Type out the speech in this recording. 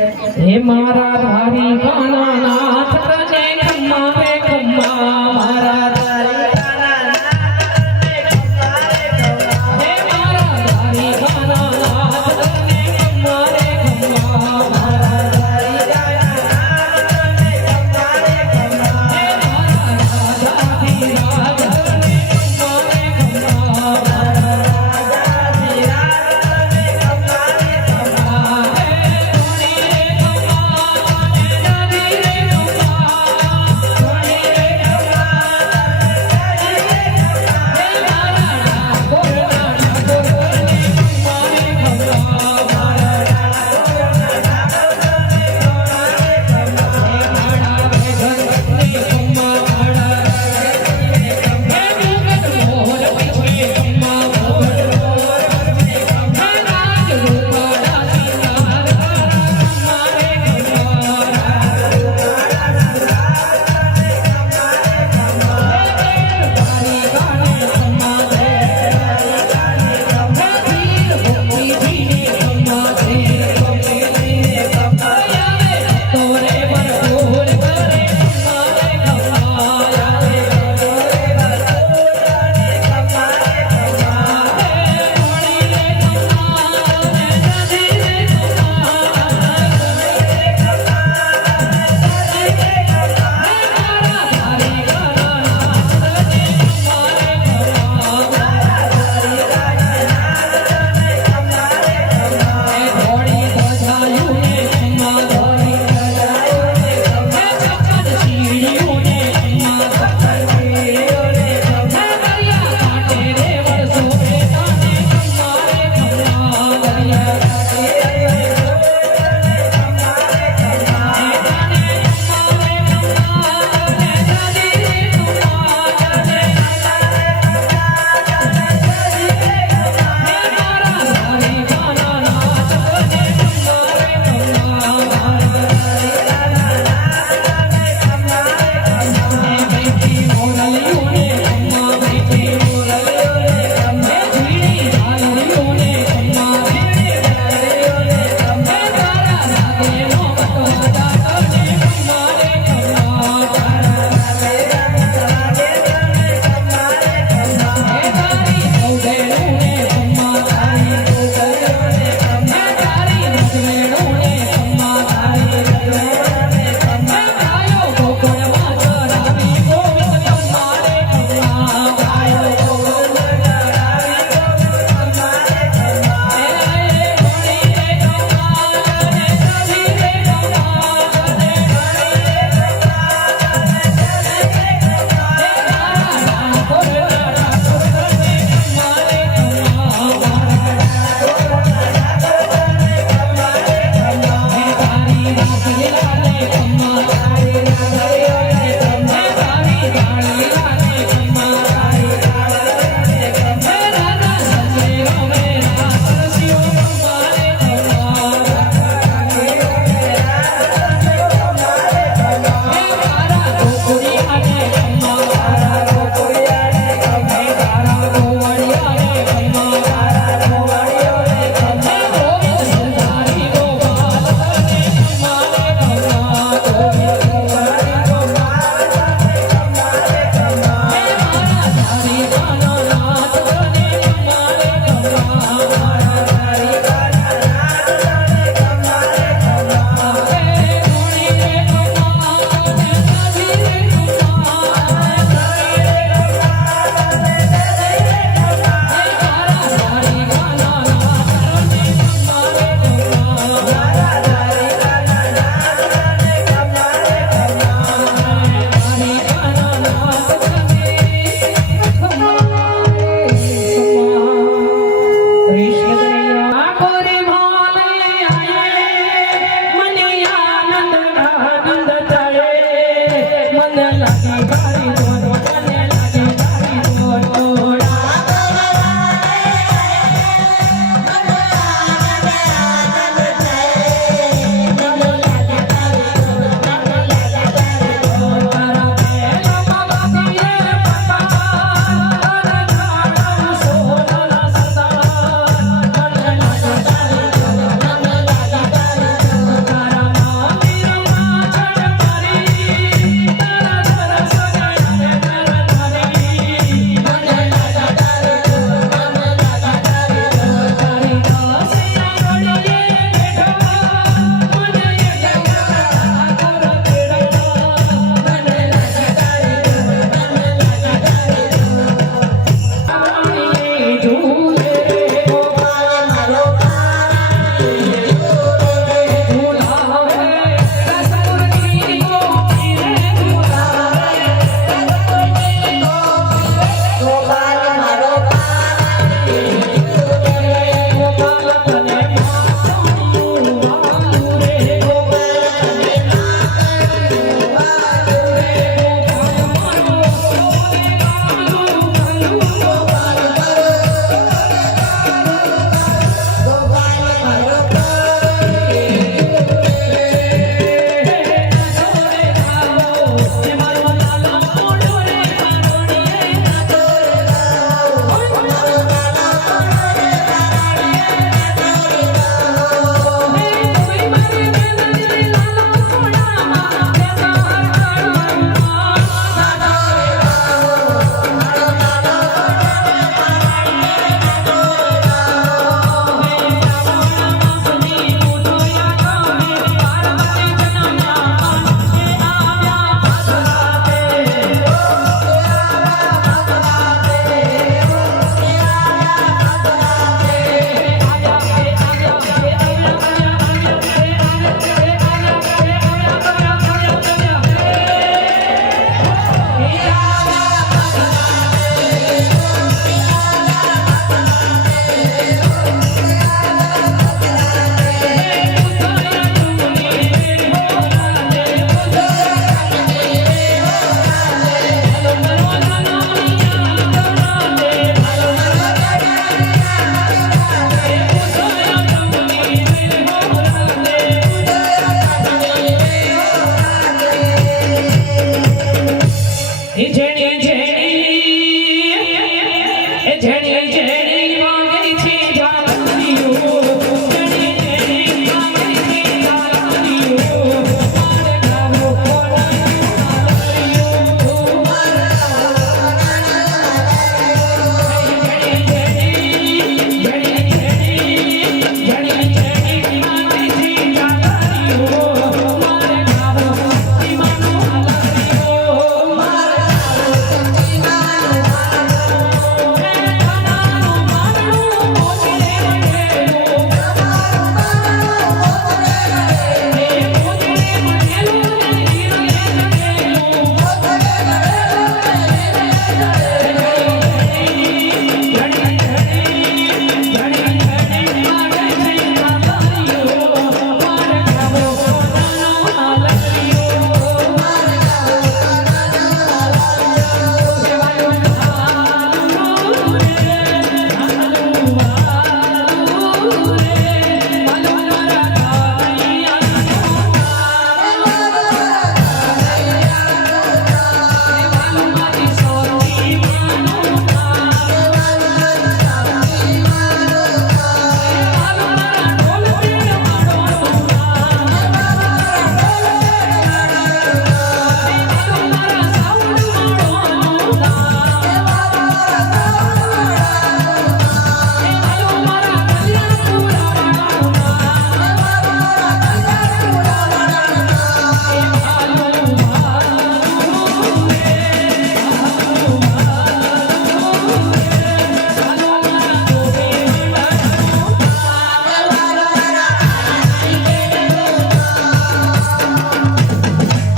હે મારા ધારી ગાના નાથ